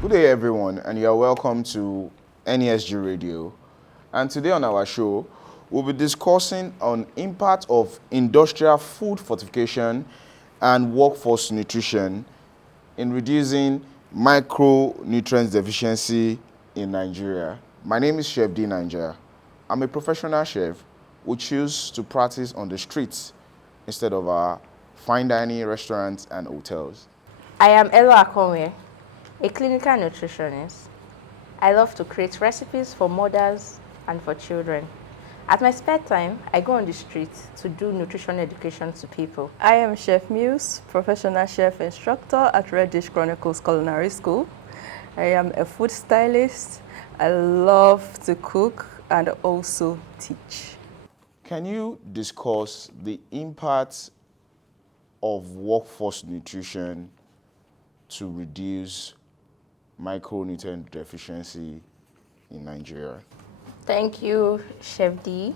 Good day, everyone, and you are welcome to NESG Radio. And today on our show, we'll be discussing on impact of industrial food fortification and workforce nutrition in reducing micronutrient deficiency in Nigeria. My name is Chef D. Nigeria. I'm a professional chef who choose to practice on the streets instead of our fine dining restaurants and hotels. I am Ella Akonwe, a clinical nutritionist. I love to create recipes for mothers and for children. At my spare time, I go on the street to do nutrition education to people. I am Chef Muse, professional chef instructor at Red Dish Chronicles Culinary School. I am a food stylist. I love to cook and also teach. Can you discuss the impact of workforce nutrition to reduce micronutrient deficiency in Nigeria? Thank you, Chef D.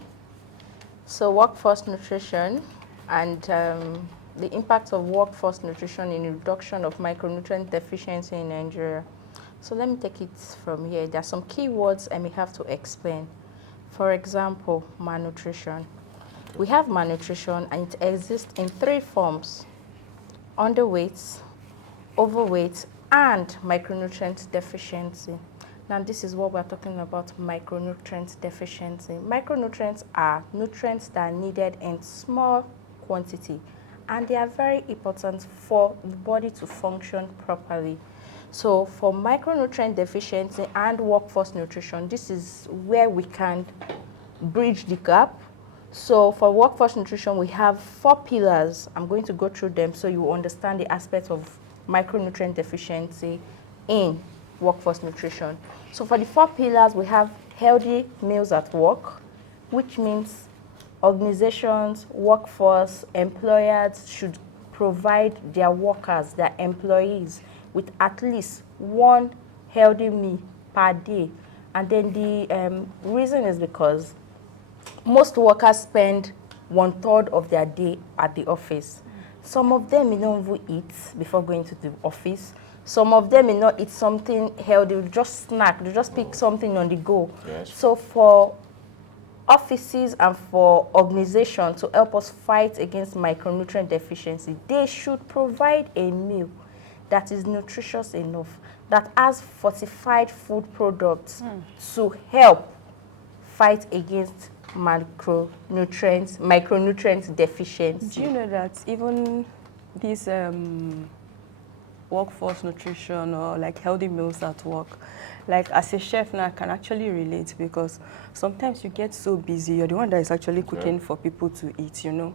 So workforce nutrition and the impact of workforce nutrition in reduction of micronutrient deficiency in Nigeria. So let me take it from here. There are some key words I may have to explain. For example, malnutrition. We have malnutrition and it exists in three forms: underweight, overweight, and micronutrient deficiency. Now this is what we're talking about, micronutrient deficiency. Micronutrients are nutrients that are needed in small quantity and they are very important for the body to function properly. So for micronutrient deficiency and workforce nutrition, this is where we can bridge the gap. So for workforce nutrition, we have 4 pillars. I'm going to go through them so you will understand the aspects of micronutrient deficiency in workforce nutrition. So for the 4 pillars, we have healthy meals at work, which means organizations, workforce, employers should provide their workers, their employees, with at least 1 healthy meal per day. And then the reason is because most workers spend 1/3 of their day at the office. Some of them may not even eat before going to the office. Some of them may not eat something healthy, they just snack, they just pick something on the go. Yes. So for offices and for organizations to help us fight against micronutrient deficiency, they should provide a meal that is nutritious enough, that has fortified food products to help fight against micronutrient deficiency. Do you know that even this workforce nutrition or like healthy meals at work, like as a chef now, I can actually relate, because sometimes you get so busy, you're the one that is actually cooking for people to eat, you know,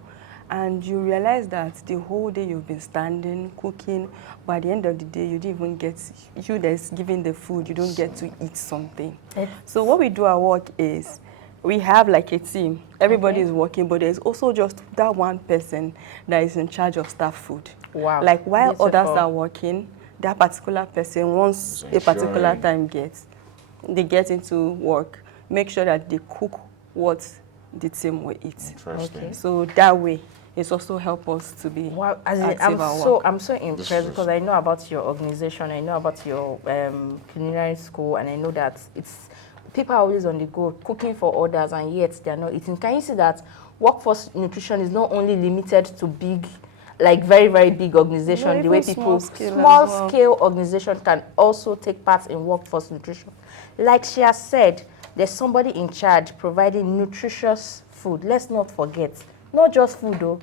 and you realize that the whole day you've been standing, cooking, but at the end of the day, you didn't even get, you that's giving the food, you don't get to eat something. So what we do at work is, we have like a team. Everybody is working, but there's also just that one person that is in charge of staff food. Wow. Like while Beautiful. others are working, that particular person, once a particular time gets, they get into work, make sure that they cook what the team will eat. Interesting. Okay. So that way, it's also help us to be active at work. I'm so impressed because I know about your organization, I know about your culinary school, and I know that people are always on the go, cooking for others, and yet they are not eating. Can you see that workforce nutrition is not only limited to big, like very, very big organizations, No, the way even people, small scale organizations can also take part in workforce nutrition. Like she has said, there's somebody in charge providing nutritious food. Let's not forget, not just food though,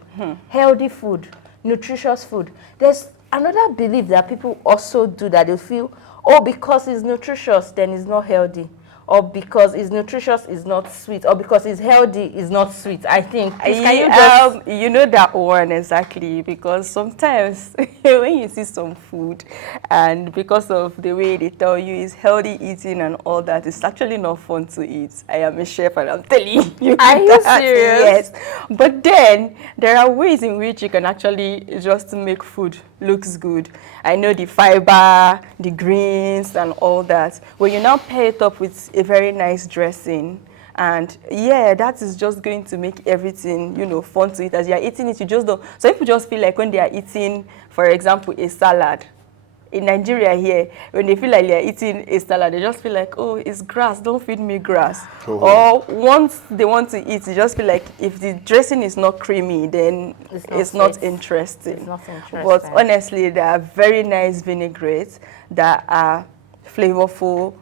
healthy food, nutritious food. There's another belief that people also do, that they feel, oh, because it's nutritious, then it's not healthy. Or because it's nutritious is not sweet, or because it's healthy is not sweet. I think. Can you just... you know that one exactly, because sometimes when you see some food and because of the way they tell you it's healthy eating and all that, it's actually not fun to eat. I am a chef and I'm telling you. Are you serious? Yes. But then there are ways in which you can actually just make food looks good. I know the fiber, the greens and all that. When you now pair it up with a very nice dressing, and yeah, that is just going to make everything, you know, fun to eat. As you're eating it, you just don't. So people just feel like when they are eating, for example, a salad, in Nigeria here, when they feel like they're eating a salad, they just feel like, oh, it's grass, don't feed me grass. Oh. Or once they want to eat, they just feel like if the dressing is not creamy, then it's not interesting. It's not interesting. But honestly, there are very nice vinaigrettes that are flavorful,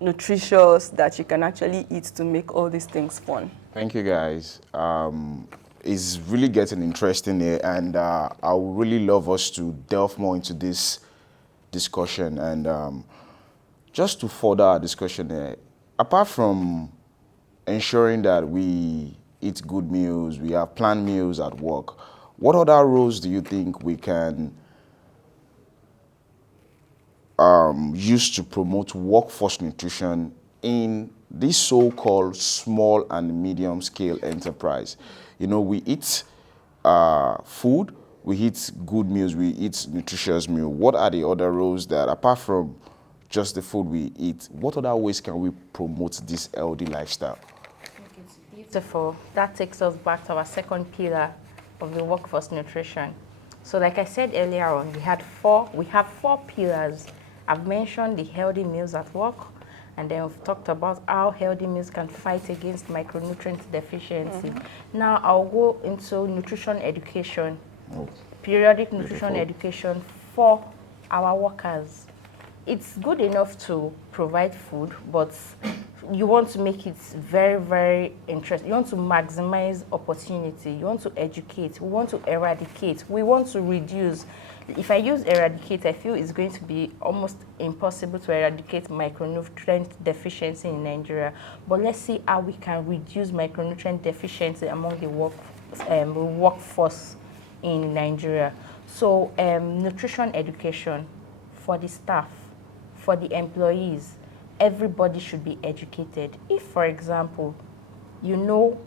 nutritious, that you can actually eat to make all these things fun. Thank you, guys. It's really getting interesting here, and I would really love us to delve more into this discussion. And just to further our discussion here, apart from ensuring that we eat good meals, we have planned meals at work, what other roles do you think we can used to promote workforce nutrition in this so-called small and medium-scale enterprise? You know, we eat food, we eat good meals, we eat nutritious meal. What are the other roles that, apart from just the food we eat, what other ways can we promote this healthy lifestyle? It's beautiful. That takes us back to our second pillar of the workforce nutrition. So like I said earlier on, we have four pillars. I've mentioned the healthy meals at work, and then we've talked about how healthy meals can fight against micronutrient deficiency. Now I'll go into nutrition education, periodic nutrition education for our workers. It's good enough to provide food, but you want to make it very, very interesting. You want to maximize opportunity. You want to educate. We want to eradicate. We want to reduce. If I use eradicate, I feel it's going to be almost impossible to eradicate micronutrient deficiency in Nigeria. But let's see how we can reduce micronutrient deficiency among the workforce in Nigeria. So nutrition education for the staff, for the employees, everybody should be educated. If, for example, you know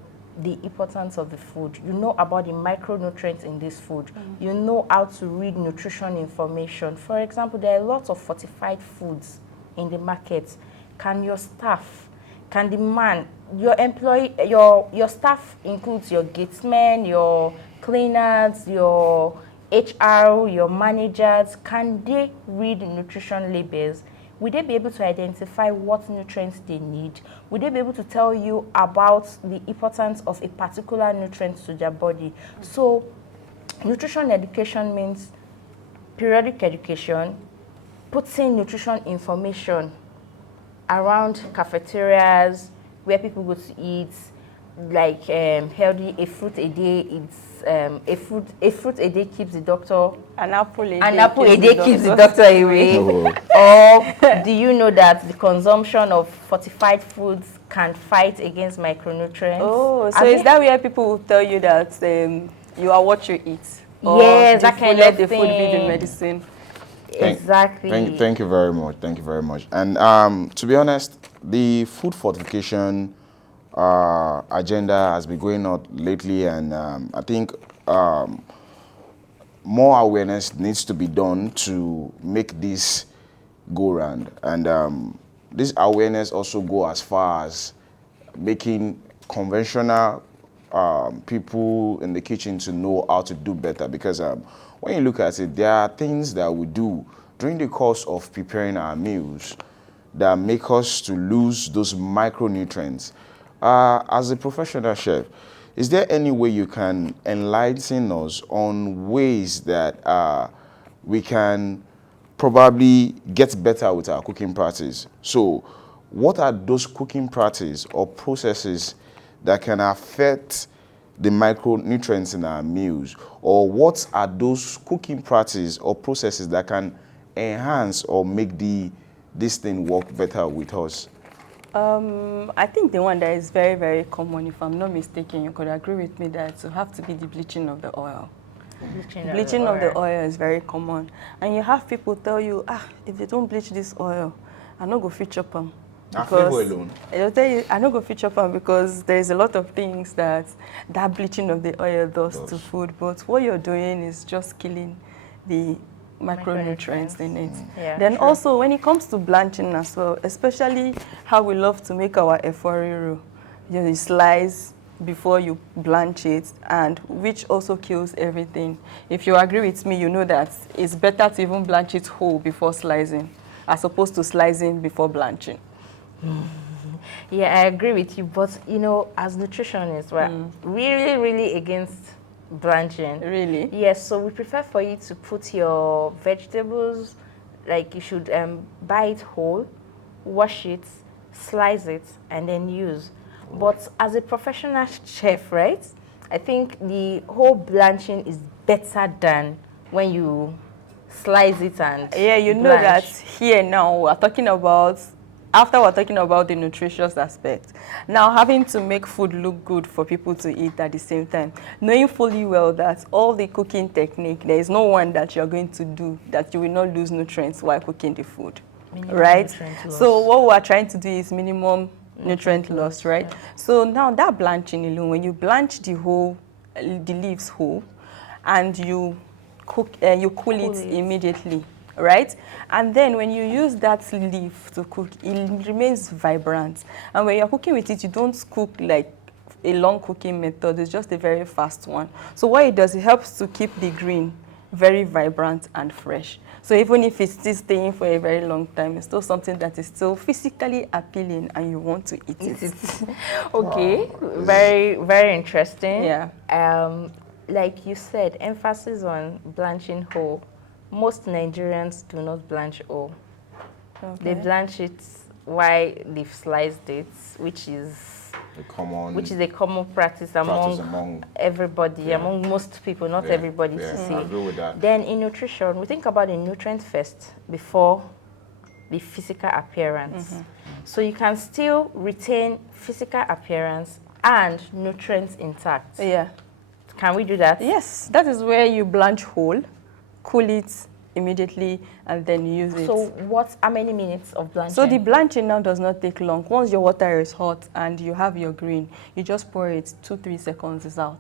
the importance of the food, you know about the micronutrients in this food, you know how to read nutrition information. For example, there are lots of fortified foods in the market. Can your staff, can the man, your employee, your staff includes your gatesmen, your cleaners, your HR, your managers, can they read nutrition labels? Will they be able to identify what nutrients they need? Will they be able to tell you about the importance of a particular nutrient to their body? So nutrition education means periodic education, putting nutrition information around cafeterias where people go to eat, like healthy, a fruit a day. It's a fruit a day keeps the doctor. An apple a day keeps the doctor away. Or do you know that the consumption of fortified foods can fight against micronutrients? Oh, so is that where people will tell you that you are what you eat? Yes, that kind of the thing. Food be the medicine. Exactly. Thank you very much. Thank you very much. And to be honest, the food fortification agenda has been going on lately, and I think more awareness needs to be done to make this go round. And this awareness also go as far as making conventional people in the kitchen to know how to do better. Because when you look at it, there are things that we do during the course of preparing our meals that make us to lose those micronutrients. As a professional chef, is there any way you can enlighten us on ways that we can probably get better with our cooking practice? So what are those cooking practices or processes that can affect the micronutrients in our meals? Or what are those cooking practices or processes that can enhance or make this thing work better with us? I think the one that is very, very common, if I'm not mistaken, you could agree with me that it will have to be the bleaching of the oil. Bleaching of the oil is very common. And you have people tell you, if they don't bleach this oil, I no go fit chop them. Flavor alone. They'll tell you, I no go fit chop them because there's a lot of things that bleaching of the oil does to food. But what you're doing is just killing the micronutrients in it. Yeah, then true. Also when it comes to blanching as well, especially how we love to make our efori roux, you slice before you blanch it, and which also kills everything. If you agree with me, you know that it's better to even blanch it whole before slicing, as opposed to slicing before blanching. Yeah, I agree with you, but you know, as nutritionists, we're really, really against blanching. Really? Yes, so we prefer for you to put your vegetables, like you should buy it whole, wash it, slice it, and then use. But as a professional chef, right, I think the whole blanching is better than when you slice it and Yeah, you know that here now we're talking about, after we're talking about the nutritious aspect, now having to make food look good for people to eat at the same time, knowing fully well that all the cooking technique, there is no one that you're going to do that you will not lose nutrients while cooking the food, right? So what we're trying to do is minimum nutrient loss, right? Yeah. So now that blanching alone, when you blanch the leaves whole, and you cool it immediately, right? And then when you use that leaf to cook, it remains vibrant. And when you're cooking with it, you don't cook like a long cooking method. It's just a very fast one. So what it does, it helps to keep the green very vibrant and fresh. So even if it's still staying for a very long time, it's still something that is still physically appealing and you want to eat it. Okay, wow. Very, very interesting. Yeah. Like you said, emphasis on blanching whole. Most Nigerians do not blanch whole. Okay. They blanch it while they've sliced it, which is a common practice among everybody, among most people, not everybody to see. I agree with that. Then in nutrition, we think about the nutrient first before the physical appearance. So you can still retain physical appearance and nutrients intact. Yeah. Can we do that? Yes, that is where you blanch whole, cool it immediately, and then use it. So how many minutes of blanching? So the blanching now does not take long. Once your water is hot and you have your green, you just pour it, 2-3 seconds is out.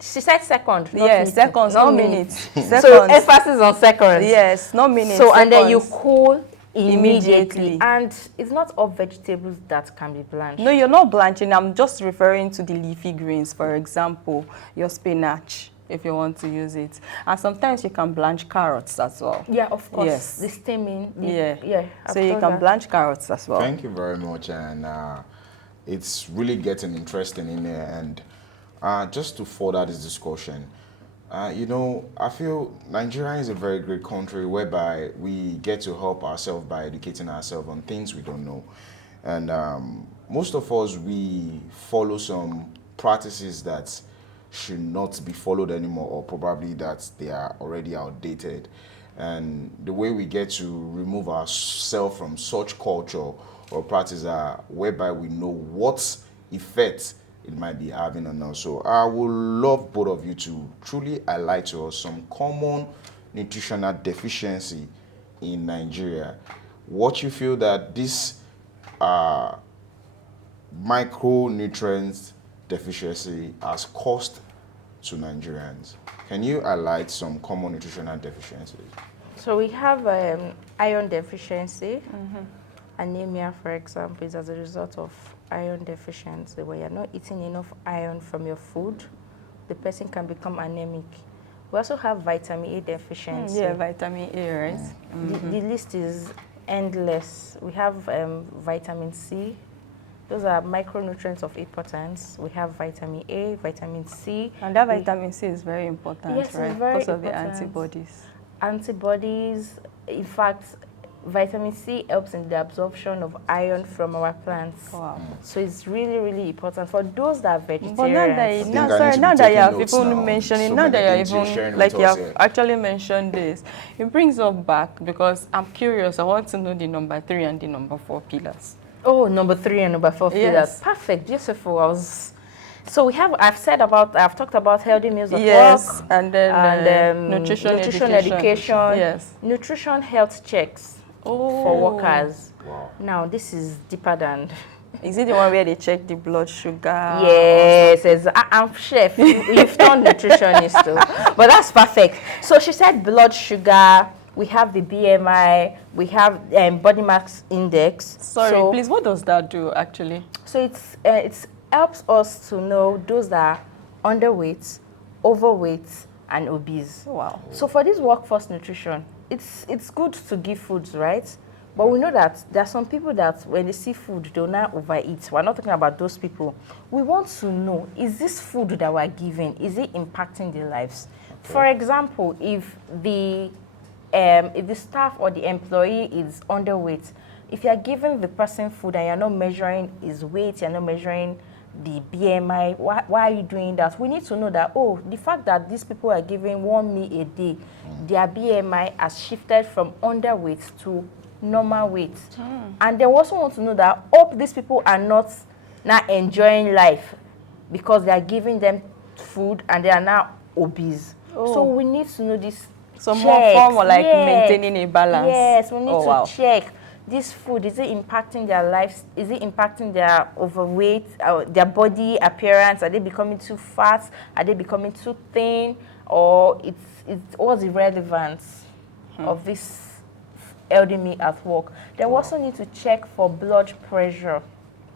She said second. Yes, seconds, not minutes. Seconds. So emphasis on seconds. Yes, not minutes. So seconds. And then you cool immediately. And it's not all vegetables that can be blanched. No, you're not blanching. I'm just referring to the leafy greens. For example, your spinach, if you want to use it. And sometimes you can blanch carrots as well. Yeah, of course. Yes. The stemming. Yeah. So you can blanch carrots as well. Thank you very much. And it's really getting interesting in there. And just to further this discussion, you know, I feel Nigeria is a very great country whereby we get to help ourselves by educating ourselves on things we don't know. And most of us, we follow some practices that should not be followed anymore, or probably that they are already outdated. And the way we get to remove ourselves from such culture or practice are whereby we know what effect it might be having on us. So I would love both of you to truly highlight to us some common nutritional deficiency in Nigeria. What you feel that this micronutrients deficiency has caused to Nigerians. Can you highlight some common nutritional deficiencies? So we have iron deficiency. Anemia, for example, is as a result of iron deficiency. When you're not eating enough iron from your food, the person can become anemic. We also have vitamin A deficiency. Yeah, vitamin A, right? The list is endless. We have vitamin C. Those are micronutrients of importance. We have vitamin A, vitamin C. And that vitamin C is very important, yes, right? It's very because important. of the antibodies. Antibodies, in fact, vitamin C helps in the absorption of iron from our plants. Wow. So it's really, really important for those that are vegetarians. But now that you have even mentioning, now that you even, like you have actually mentioned this, it brings us back because I'm curious. I want to know the number 3 and the number 4 pillars. Oh, number 3 and number 4 pillars. Perfect, beautiful. So I've talked about healthy meals at work. And then nutrition education. Yes. Nutrition health checks for workers. Wow. Now, this is deeper than... Is it the one where they check the blood sugar? Yes, I'm chef. You've turned nutritionist too. But that's perfect. So she said blood sugar. We have the BMI, we have body mass index. Sorry, please, what does that do actually? So it's helps us to know those that are underweight, overweight, and obese. Wow. So for this workforce nutrition, it's good to give foods, right? But we know that there are some people that when they see food, they'll not overeat. We're not talking about those people. We want to know, is this food that we're giving, is it impacting their lives? Okay. For example, if the staff or the employee is underweight, if you're giving the person food and you're not measuring his weight, you're not measuring the BMI, why are you doing that? We need to know that, oh, the fact that these people are giving 1 meal a day, their BMI has shifted from underweight to normal weight. And they also want to know that, oh, these people are not now enjoying life because they are giving them food and they are now obese. Oh. So we need to know this. Some more form of like maintaining a balance. Yes, we need to check. This food, is it impacting their lives? Is it impacting their overweight, their body appearance? Are they becoming too fat? Are they becoming too thin? Or what's the relevance of this healthy meal at work? They also need to check for blood pressure.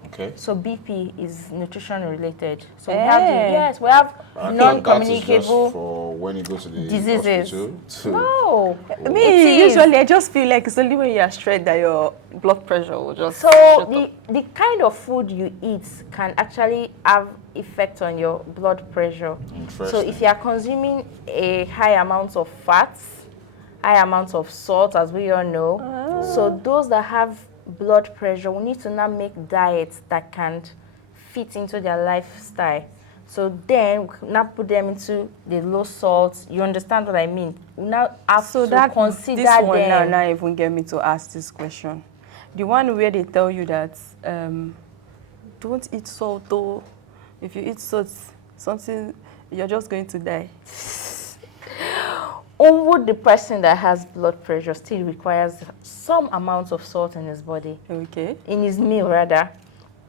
Okay. So BP is nutrition related. So we have non-communicable for when you go to the diseases. No, usually I just feel like it's only when you are stressed that your blood pressure will just. So the kind of food you eat can actually have effect on your blood pressure. So if you are consuming a high amount of fats, high amount of salt, as we all know, so those that have blood pressure, we need to now make diets that can fit into their lifestyle. So then we now put them into the low salt. You understand what I mean? We now have to consider this one them. Now even get me to ask this question. The one where they tell you that don't eat salt, though. If you eat salt, something you're just going to die. Only the person that has blood pressure still requires some amount of salt in his body. Okay. In his meal, rather.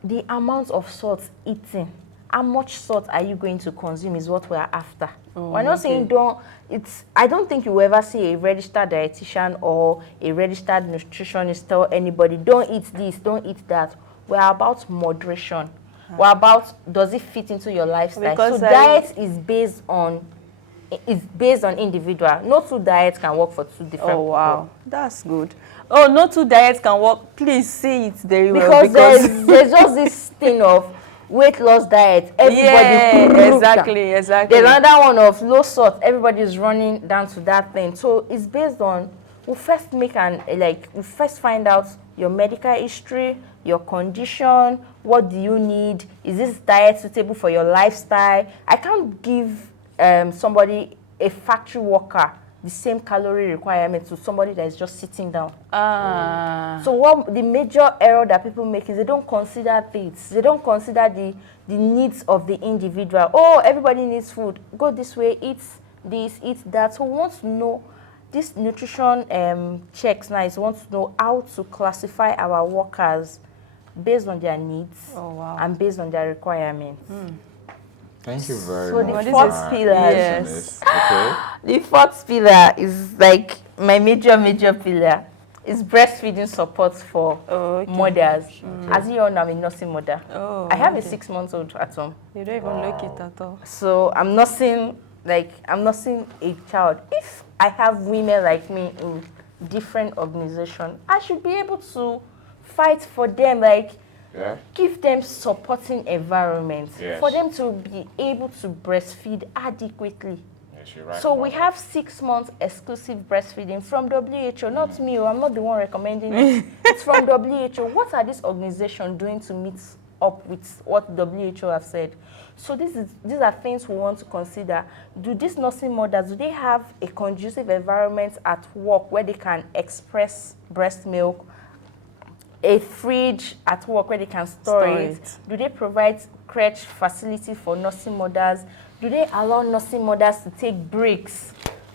The amount of salt eaten, how much salt are you going to consume is what we're after. We're not saying I don't think you will ever see a registered dietitian or a registered nutritionist tell anybody, don't eat this, don't eat that. We're about moderation. We're about, does it fit into your lifestyle? Because so diet is based on individual. No two diets can work for two different people. Wow, that's good. Oh, no two diets can work. Please say it very well. Because there's just this thing of weight loss diet. Everybody exactly. There's another one of low salt. Everybody's running down to that thing. So it's based on, we first find out your medical history, your condition, what do you need? Is this diet suitable for your lifestyle? I can't give somebody, a factory worker, the same calorie requirement to somebody that is just sitting down. So what the major error that people make is they don't consider things. They don't consider the needs of the individual. Oh, everybody needs food. Go this way, eat this, eat that. So we want to know, this nutrition checks now is want to know how to classify our workers based on their needs and based on their requirements. Thank you very much. So the fourth pillar, the fourth pillar is like my major pillar. Is breastfeeding support for mothers. As you all know, I'm a nursing mother. I have a 6-month-old at home. You don't even look it at all. So I'm nursing a child. If I have women like me in different organizations, I should be able to fight for them, give them supporting environments for them to be able to breastfeed adequately. So we have 6 months exclusive breastfeeding from WHO, not me. I'm not the one recommending it. It's from WHO. What are these organizations doing to meet up with what WHO has said? So these are things we want to consider. Do these nursing mothers, do they have a conducive environment at work where they can express breast milk? A fridge at work where they can store it? Do they provide crèche facility for nursing mothers? Do they allow nursing mothers to take breaks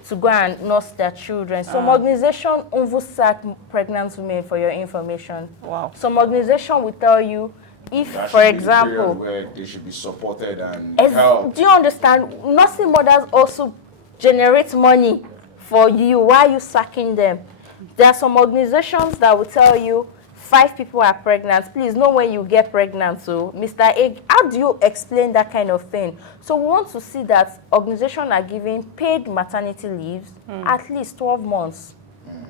to go and nurse their children? Some organization sack pregnant women, for your information. Wow. Some organization will tell you, if, for example, where they should be supported and helped. Do you understand? Nursing mothers also generate money for you. Why are you sacking them? There are some organizations that will tell you, 5 people are pregnant. Please know when you get pregnant. So, Mr. A, how do you explain that kind of thing? So we want to see that organizations are giving paid maternity leaves at least 12 months.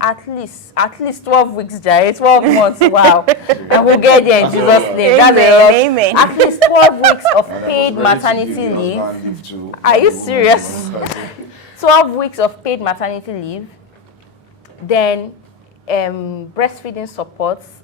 At least 12 weeks, Jare. 12 months, wow. And we'll get there in Jesus' name. That's a lot. Amen. At least 12 weeks of And paid I was ready to maternity give the leave. husband leave too. Are you serious? 12 weeks of paid maternity leave. Then breastfeeding supports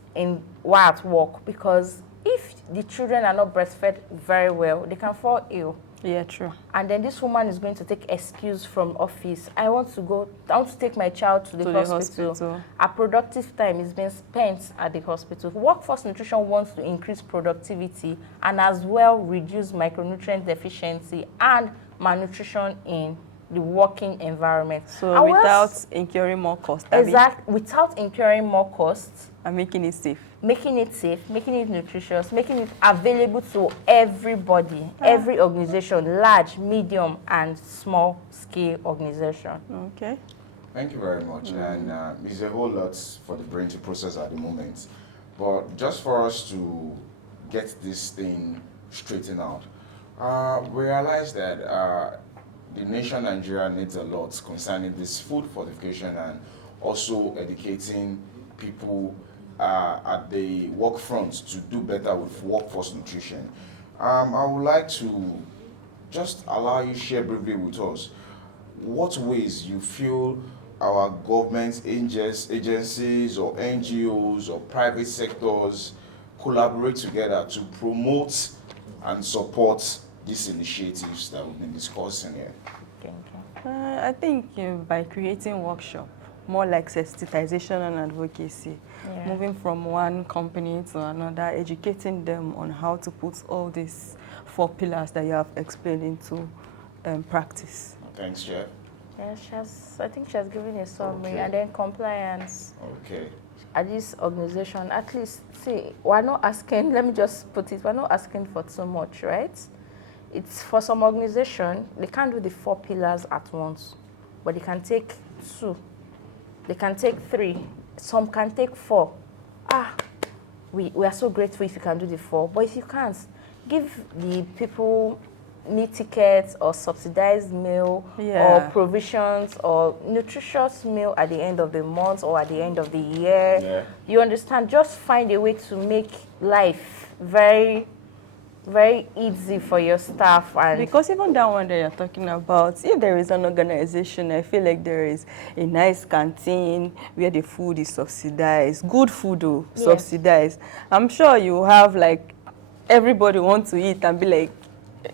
while at work, because if the children are not breastfed very well, they can fall ill. Yeah, true. And then this woman is going to take excuse from office. I want to take my child to the hospital. A productive time is being spent at the hospital. Workforce nutrition wants to increase productivity and as well reduce micronutrient deficiency and malnutrition in the working environment. So without incurring more costs. Without incurring more costs. And making it safe. Making it safe, making it nutritious, making it available to everybody, every organization, large, medium, and small scale organization. Okay. Thank you very much. And it's a whole lot for the brain to process at the moment. But just for us to get this thing straightened out, we realize that the nation Nigeria needs a lot concerning this food fortification and also educating people at the work front to do better with workforce nutrition. I would like to just allow you share briefly with us what ways you feel our government agencies or NGOs or private sectors collaborate together to promote and support these initiatives that we've been discussing here. I think by creating workshops, more like sensitization and advocacy, moving from one company to another, educating them on how to put all these 4 pillars that you have explained into practice. Thanks, Jeff. Yeah, I think she has given a summary, and then compliance. Okay. At this organization, at least, see, we're not asking, let me just put it, we're not asking for too much, right? It's for some organization, they can't do the 4 pillars at once, but they can take 2. They can take 3. Some can take 4. We are so grateful if you can do the 4. But if you can't, give the people meal tickets or subsidized meal or provisions or nutritious meal at the end of the month or at the end of the year. Yeah. You understand? Just find a way to make life very, very easy for your staff. And because even that one that you're talking about, if there is an organization, I feel like there is a nice canteen where the food is subsidized, good food though, subsidized. I'm sure you have like everybody wants to eat and be like,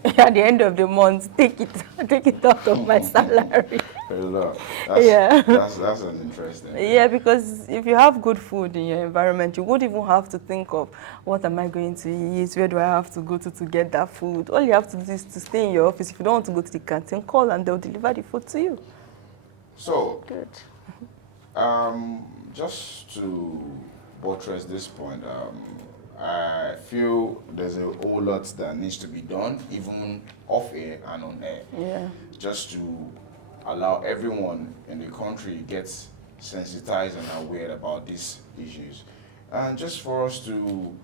at the end of the month, take it out of my salary. That's an interesting thing. Yeah, because if you have good food in your environment, you wouldn't even have to think of what am I going to eat, where do I have to go to get that food. All you have to do is to stay in your office. If you don't want to go to the canteen, call and they'll deliver the food to you. So, good. Just to buttress this point, I feel there's a whole lot that needs to be done, even off air and on air. Yeah. Just to allow everyone in the country gets sensitized and aware about these issues. And just for us to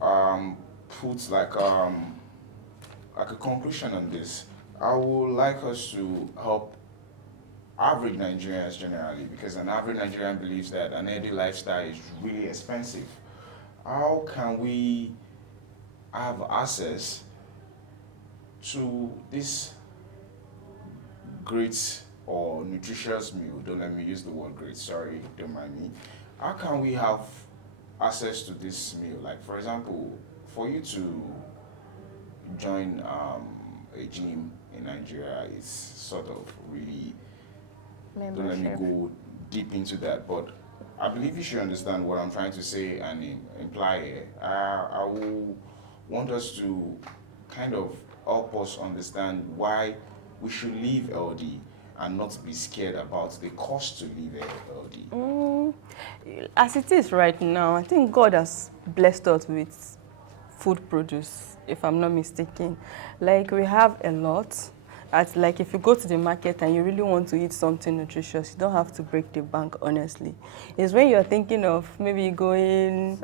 put like a conclusion on this, I would like us to help average Nigerians generally, because an average Nigerian believes that an healthy lifestyle is really expensive. How can we have access to this great or nutritious meal? Don't let me use the word great, sorry, don't mind me. How can we have access to this meal? Like, for example, for you to join a gym in Nigeria, it's sort of really, don't let me go deep into that, but I believe you should understand what I'm trying to say and imply here. I will want us to kind of help us understand why we should live healthy and not be scared about the cost to live healthy. As it is right now, I think God has blessed us with food produce, if I'm not mistaken. Like, we have a lot. At like if you go to the market and you really want to eat something nutritious, you don't have to break the bank, honestly. It's when you're thinking of maybe going,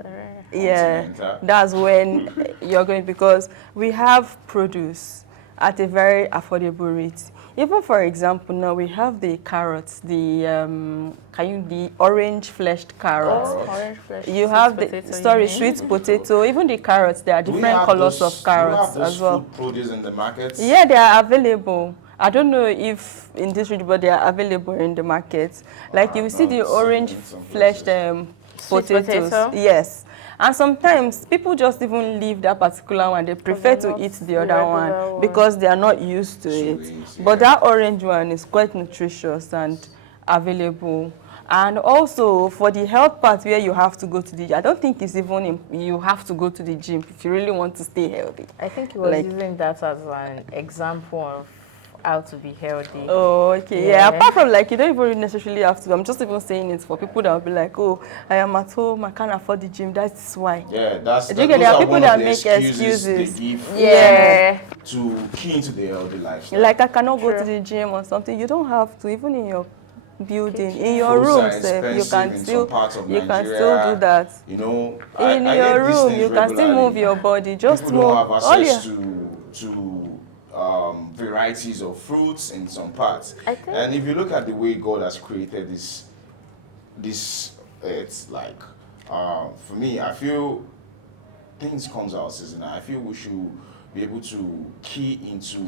yeah, Continental. that's when you're going, because we have produce at a very affordable rate. Even for example, now we have the carrots, the orange fleshed carrots. Oh, orange flesh. You Sweet have potato, the, you sorry, mean? sweet potato, even the carrots, there are Do we different have colors those, of carrots do we have those as well. food produce in the markets? Yeah, they are available. I don't know if in this region, but they are available in the market. Like you will see the Not orange in some fleshed places. Sweet potatoes. potato? Yes. And sometimes people just even leave that particular one. They prefer they're to not eat the the other one regular one. because they are not used to it. Sweet, But yeah. that orange one is quite nutritious and available. And also for the health part where you have to go to the gym, I don't think it's even you have to go to the gym if you really want to stay healthy. I think he was Like- using that as an example of how to be healthy. Oh, okay. Yeah. Apart from like, you don't even necessarily have to. I'm just even saying it for people that will be like, oh, I am at home, I can't afford the gym. That's why. Yeah, that's Do you get those there are are people one that of the make excuses they excuses. give Yeah. to key into the healthy lifestyle. Like I cannot go True. to the gym or something. You don't have to. Even in your building, Kitchen. in your Foods room, are sef, you expensive can in still some parts of you can Nigeria. still do that. You know, In I your hear these room, things you can still regularly. move your body. Just People move. don't have All access your- to varieties of fruits in some parts. I think- And if you look at the way God has created this, it's like, for me, I feel things comes out seasonal. I feel we should be able to key into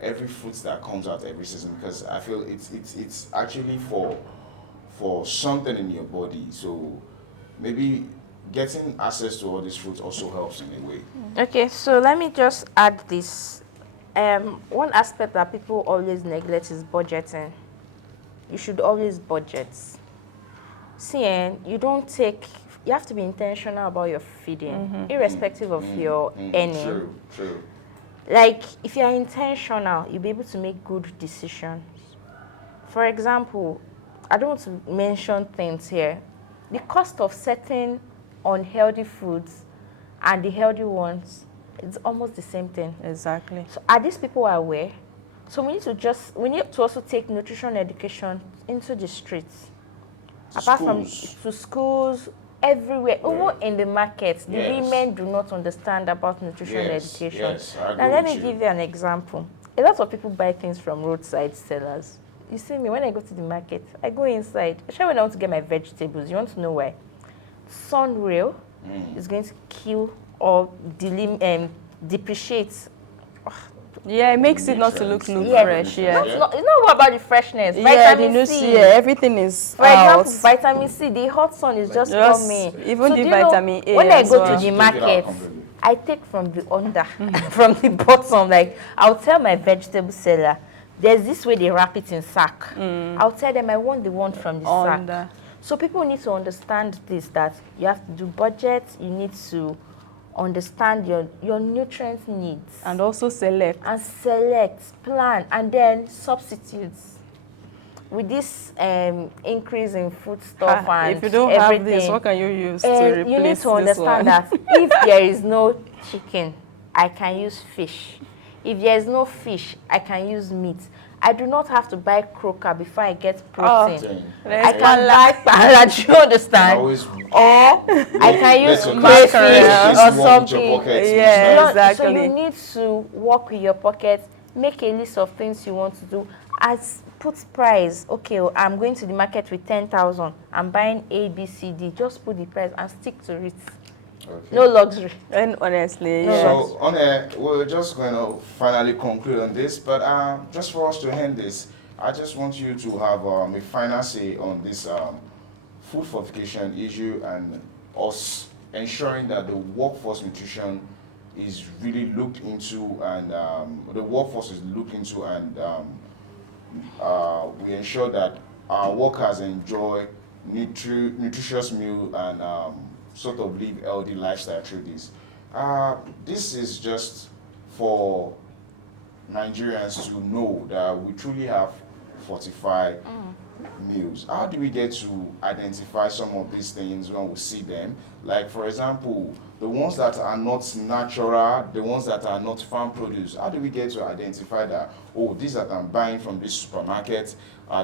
every fruit that comes out every season, because I feel it's actually for something in your body. So maybe getting access to all these fruits also helps in a way. Okay, so let me just add this. One aspect that people always neglect is budgeting. You should always budget. See, you have to be intentional about your feeding, irrespective of your earning. True. Like, if you are intentional, you'll be able to make good decisions. For example, I don't want to mention things here. The cost of certain unhealthy foods and the healthy ones, it's almost the same thing. Exactly. So are these people aware? So we need to also take nutrition education into the streets. Apart from to schools, everywhere, even in the markets, the Yes. women do not understand about nutrition education. Yes, I agree Now let with me you. give you an example. A lot of people buy things from roadside sellers. You see me, when I go to the market, I go inside. Especially when I want to get my vegetables. You want to know why? Sun rail is going to kill or depreciate. Yeah, it makes it not to look Yeah. fresh. Yeah. Yeah. It's not what about the freshness. Yeah, Vitamin C. yeah, everything is For out. example, vitamin C, the hot sun is just Just coming. even So the do you know, vitamin A when I as go well. to the Take it out market, completely. I take from the under, from the bottom. Like, I'll tell my vegetable seller, there's this way they wrap it in sack. I'll tell them I want the one from the Under. sack. So people need to understand this, that you have to do budget, you need to understand your nutrient needs. And also select. And select, plan, and then substitutes. With this increase in food stuff and if you don't everything, have this, what can you use to you replace need to this one? understand that if there is no chicken, I can use fish. If there is no fish, I can use meat. I do not have to buy croaker before I get protein. Dang. I can buy pala, do you understand? Always Or I can use Let your crayfish crayfish or walk with your something. pockets. Yeah, You know, exactly. So you need to work with your pocket, make a list of things you want to do, put price. Okay, I'm going to the market with 10,000. I'm buying A, B, C, D. Just put the price and stick to it. Okay. No luxury. And honestly, No. yeah. So on air, we're just going to finally conclude on this, but just for us to end this, I just want you to have a final say on this food fortification issue and us ensuring that the workforce nutrition is really looked into, and the workforce is looked into, and we ensure that our workers enjoy nutritious meal and sort of live healthy lifestyle through this. This is just for Nigerians to know that we truly have fortified meals. How do we get to identify some of these things when we see them? Like, for example, the ones that are not natural, the ones that are not farm produce. How do we get to identify that, oh, this that I'm buying from this supermarket,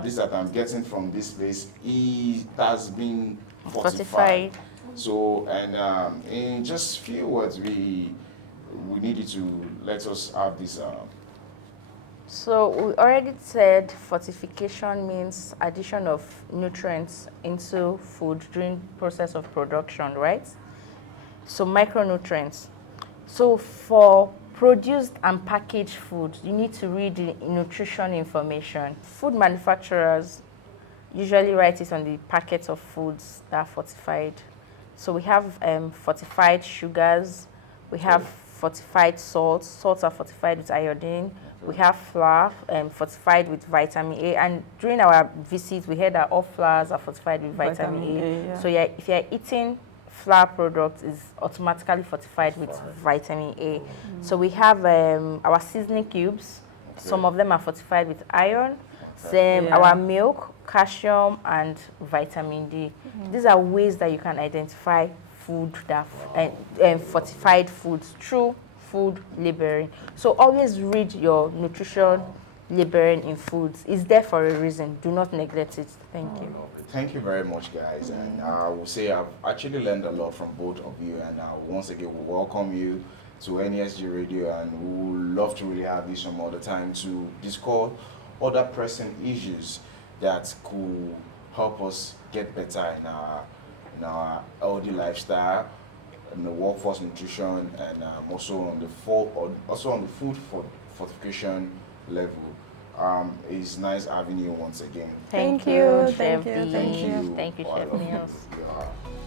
this that I'm getting from this place, it has been fortified. Fortified. So, and in just few words, we needed to let us have this. So we already said fortification means addition of nutrients into food during process of production, right? So micronutrients. So for produced and packaged food, you need to read the nutrition information. Food manufacturers usually write it on the packets of foods that are fortified. So we have fortified sugars, we have fortified salts. Salts are fortified with iodine. We have flour fortified with vitamin A. And during our visit, we heard that all flours are fortified with vitamin A. Yeah. So if you're eating flour products, it's automatically fortified with vitamin A. So we have our seasoning cubes. Some of them are fortified with iron. Same, our milk, calcium, and vitamin D. These are ways that you can identify food that fortified foods through food labeling. So always read your nutrition labeling in foods. It's there for a reason. Do not neglect it. Thank you. Thank you very much, guys. And I will say I've actually learned a lot from both of you. And once again, we welcome you to NESG Radio. And we would love to really have you some other time to discuss other pressing issues that could help us get better in our healthy lifestyle, in the workforce nutrition, and also on the food fortification level. It's nice having you once again. Thank you, you, thank Chef you, D. thank you. Thank you, All Chef of Niels. you. Yeah.